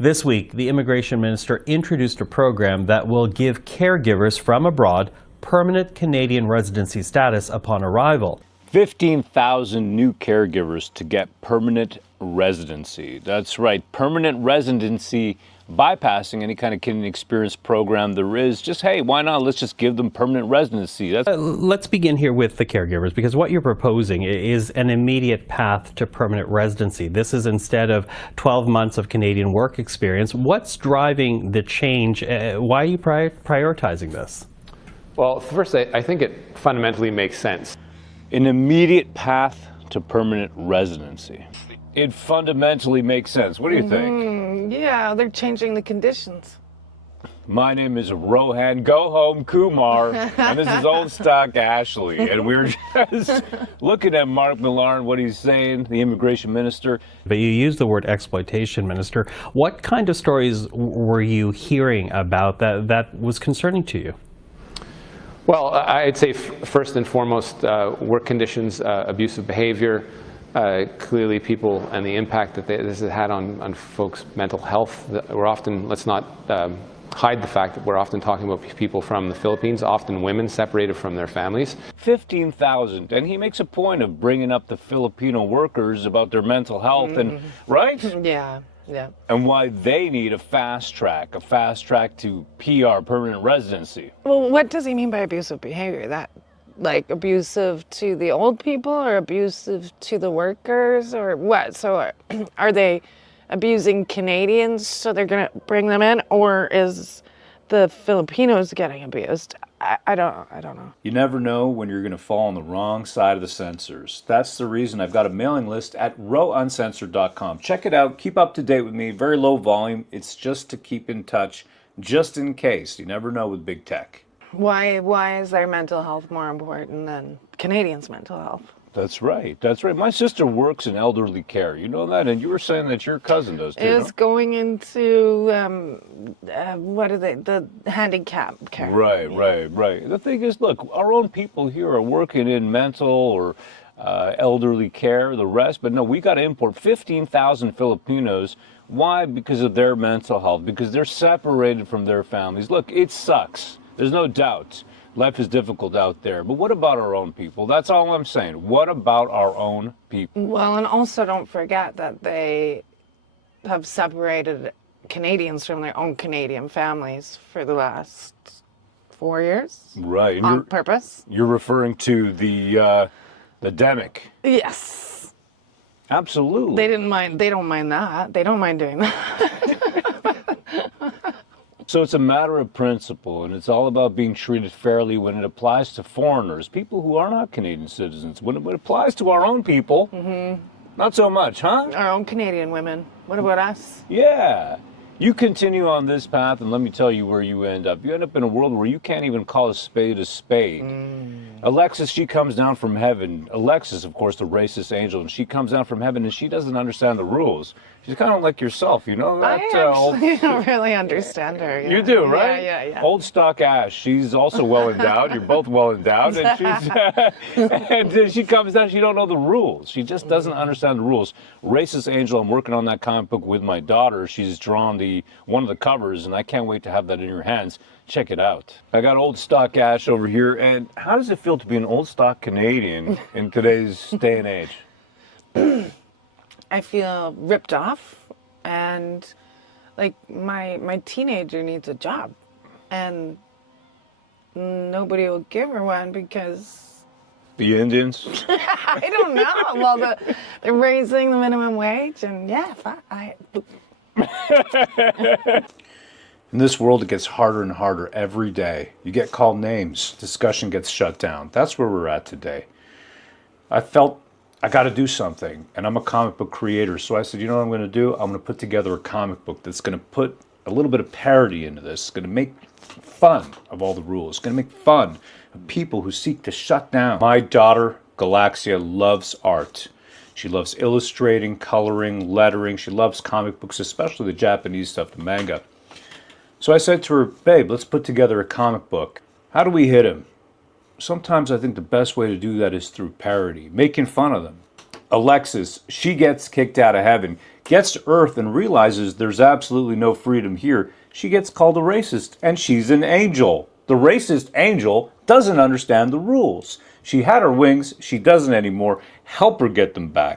This week, the immigration minister introduced a program that will give caregivers from abroad permanent Canadian residency status upon arrival. 15,000 new caregivers to get permanent residency. That's right, permanent residency, bypassing any kind of Canadian experience program there is. Just, hey, why not? Let's just give them permanent residency. Let's begin here with the caregivers, because what you're proposing is an immediate path to permanent residency. This is instead of 12 months of Canadian work experience. What's driving the change? Why are you prioritizing this? Well, first, I think it fundamentally makes sense. An immediate path to permanent residency. It fundamentally makes sense. What do you think? Yeah, they're changing the conditions. My name is Rohan Go Home Kumar, and this is Old Stock Ashley, and we're just looking at Mark Millar and what he's saying, the immigration minister. But you used the word exploitation, Minister. What kind of stories were you hearing about that was concerning to you? Well, I'd say first and foremost, work conditions, abusive behavior, clearly people and the impact that this has had on folks' mental health. We're often, let's not hide the fact that we're often talking about people from the Philippines, often women separated from their families. 15,000, and he makes a point of bringing up the Filipino workers about their mental health, and right? Yeah. And why they need a fast track to PR, permanent residency. Well, what does he mean by abusive behavior? That, like, abusive to the old people or abusive to the workers or what? So are they abusing Canadians so they're going to bring them in, or is the Filipinos getting abused? I don't know. You never know when you're going to fall on the wrong side of the censors. That's the reason I've got a mailing list at rowuncensored.com. Check it out. Keep up to date with me. Very low volume. It's just to keep in touch, just in case. You never know with big tech. Why is their mental health more important than Canadians' mental health? That's right. My sister works in elderly care. You know that? And you were saying that your cousin does too. Is going into the handicap care. Right. The thing is, look, our own people here are working in mental or elderly care, the rest, but no, we got to import 15,000 Filipinos. Why? Because of their mental health, because they're separated from their families. Look, it sucks. There's no doubt. Life is difficult out there. But what about our own people? That's all I'm saying. What about our own people? Well, and also don't forget that they have separated Canadians from their own Canadian families for the last 4 years. Right. On purpose. You're referring to the demic. Yes. Absolutely. They don't mind that. They don't mind doing that. So it's a matter of principle, and it's all about being treated fairly when it applies to foreigners, people who are not Canadian citizens. When it applies to our own people, not so much, huh? Our own Canadian women. What about us? Yeah. You continue on this path, and let me tell you where you end up. You end up in a world where you can't even call a spade a spade. Alexis, she comes down from heaven. Alexis, of course, the racist angel, and she comes down from heaven, and she doesn't understand the rules. She's kind of like yourself, you know that? I actually don't really understand her. Yeah. You do, right? Yeah. Old Stock Ash, she's also well endowed. You're both well endowed, and she comes down. She don't know the rules. She just doesn't understand the rules. Racist angel. I'm working on that comic book with my daughter. She's drawn one of the covers, and I can't wait to have that in your hands. Check it out. I got Old Stock Ash over here, and how does it feel to be an Old Stock Canadian in today's day and age? I feel ripped off, and like my teenager needs a job, and nobody will give her one because the Indians. I don't know. Well, they're raising the minimum wage, and yeah, In this world, it gets harder and harder every day. You get called names, discussion gets shut down. That's where we're at today. I felt I got to do something, and I'm a comic book creator, so I said, you know what I'm going to do? I'm going to put together a comic book that's going to put a little bit of parody into this. It's going to make fun of all the rules. It's going to make fun of people who seek to shut down. My daughter, Galaxia, loves art. She loves illustrating, coloring, lettering. She loves comic books, especially the Japanese stuff, the manga. So I said to her, babe, let's put together a comic book. How do we hit him? Sometimes I think the best way to do that is through parody, making fun of them. Alexis, she gets kicked out of heaven, gets to Earth and realizes there's absolutely no freedom here. She gets called a racist, and she's an angel. The racist angel doesn't understand the rules. She had her wings, she doesn't anymore. Help her get them back.